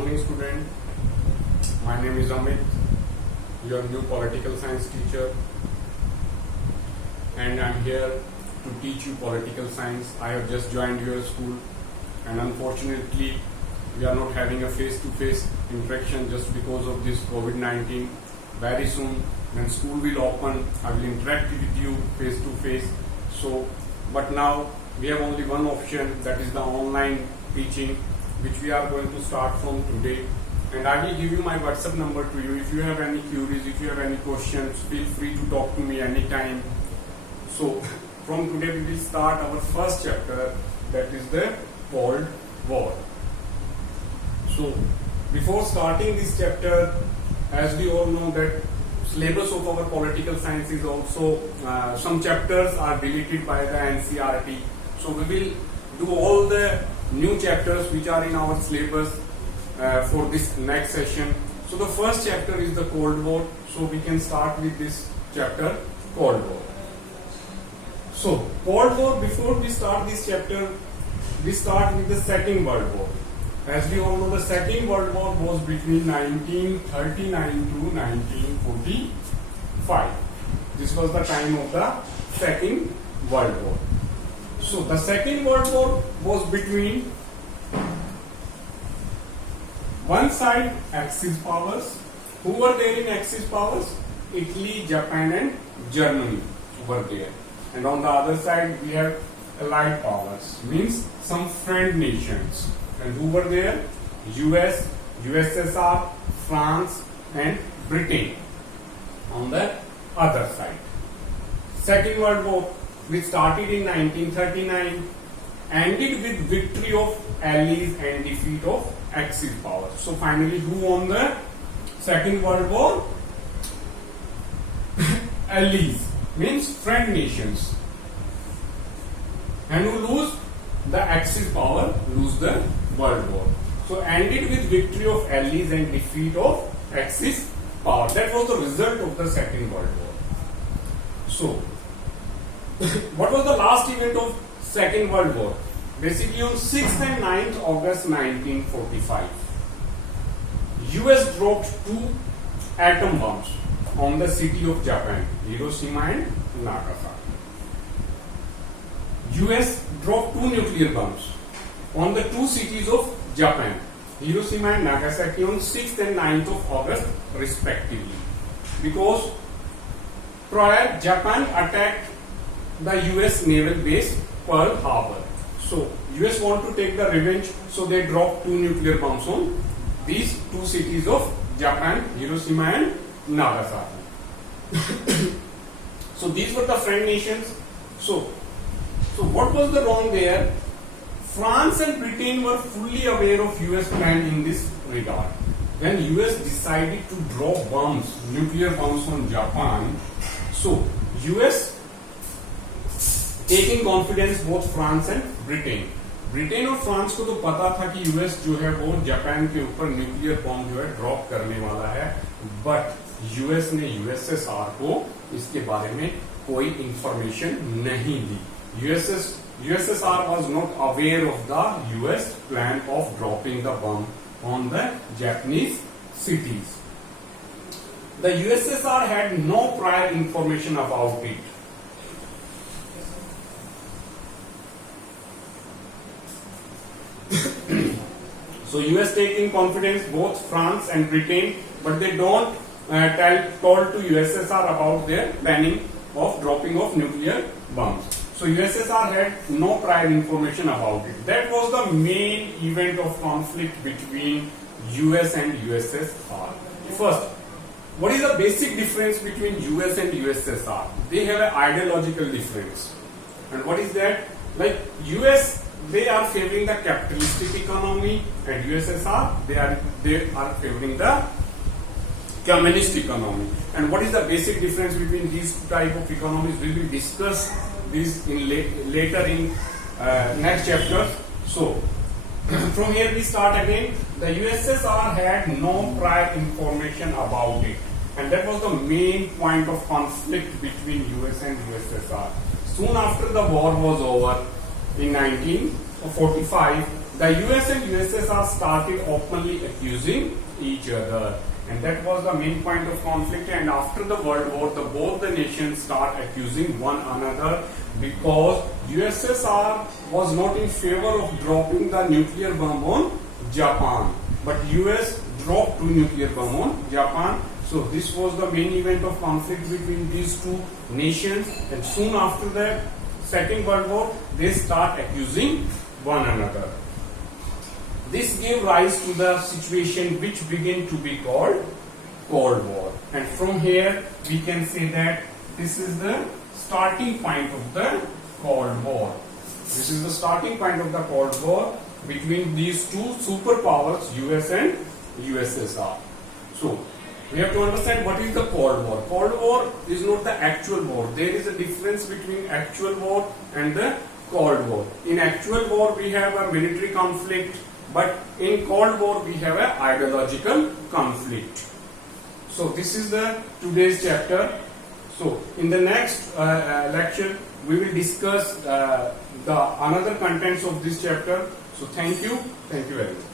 morning, student. My name is Amit, your new political science teacher, and I'm here to teach you political science. I have just joined your school, and unfortunately, we are not having a face-to-face interaction just because of this COVID-19. Very soon, when school will open, I will interact with you face-to-face. But now we have only one option, that is the online teaching, which we are going to start from today. And I will give you my WhatsApp number to you. If you have any queries, if you have any questions, feel free to talk to me anytime. So from today we will start our first chapter, that is the Cold War. So before starting this chapter, as we all know that syllabus of our political science is also, some chapters are deleted by the NCERT. So we will do all the new chapters which are in our syllabus for this next session. So the first chapter is the Cold War. So we can start with this chapter, Cold War. So Cold War, before we start this chapter, we start with the Second World War. As we all know, the Second World War was between 1939 to 1945. This was the time of the Second World War. So the Second World War was between one side Axis powers. Who were there in Axis powers? Italy, Japan and Germany were there. And on the other side we have Allied powers, means some friend nations. And who were there? US, USSR, France and Britain on the other side. Second World War, which started in 1939, ended with victory of Allies and defeat of Axis powers. So finally, who won the Second World War? Allies, means friend nations. And who lose? The Axis power lose the World War. So ended with victory of Allies and defeat of Axis power. That was the result of the Second World War. So what was the last event of Second World War? Basically on 6th and 9th August 1945, US dropped 2 atom bombs on the city of Japan, Hiroshima and Nagasaki. US dropped 2 nuclear bombs on the 2 cities of Japan, Hiroshima and Nagasaki, on 6th and 9th of August respectively. Because prior, Japan attacked the US naval base Pearl Harbor. So US want to take the revenge, so they dropped 2 nuclear bombs on these 2 cities of Japan, Hiroshima and Nagasaki. So these were the friend nations. So what was the wrong there? France and Britain were fully aware of US plan in this regard. When US decided to drop bombs, nuclear bombs on Japan, so US taking confidence both France and Britain. Britain और France को तो पता था कि US जो है वो Japan के ऊपर न्यूक्लियर बॉम्ब जो है ड्रॉप करने वाला है, बट यूएस ने यूएसएसआर को इसके बारे में कोई इंफॉर्मेशन नहीं दी. USSR was not aware of the US plan of dropping the bomb on the Japanese cities. The USSR had no prior information about it. So US taking confidence both France and Britain, but they don't told to USSR about their planning of dropping of nuclear bombs. So USSR had no prior information about it. That was the main event of conflict between US and USSR. First, what is the basic difference between US and USSR? They have an ideological difference. And what is that? Like US, they are favoring the capitalistic economy, and USSR, they are favoring the communist economy. And what is the basic difference between these two type of economies? We will discuss this in later in next chapter. So from here we start again. The USSR had no prior information about it, and that was the main point of conflict between US and USSR. Soon after the war was over in 1945, the US and USSR started openly accusing each other, and that was the main point of conflict. And after the World War, both the nations start accusing one another, because USSR was not in favor of dropping the nuclear bomb on Japan, but US dropped two nuclear bomb on Japan. So this was the main event of conflict between these two nations, and soon after the Second World War, they start accusing one another. This gave rise to the situation which began to be called Cold War. And from here we can say that this is the starting point of the Cold War. This is the starting point of the Cold War between these two superpowers, US and USSR. So we have to understand what is the Cold War. Cold War is not the actual war. There is a difference between actual war and the Cold War. In actual war we have a military conflict, but in Cold War we have an ideological conflict. So this is the today's chapter. So in the next lecture we will discuss the another contents of this chapter. So thank you very much.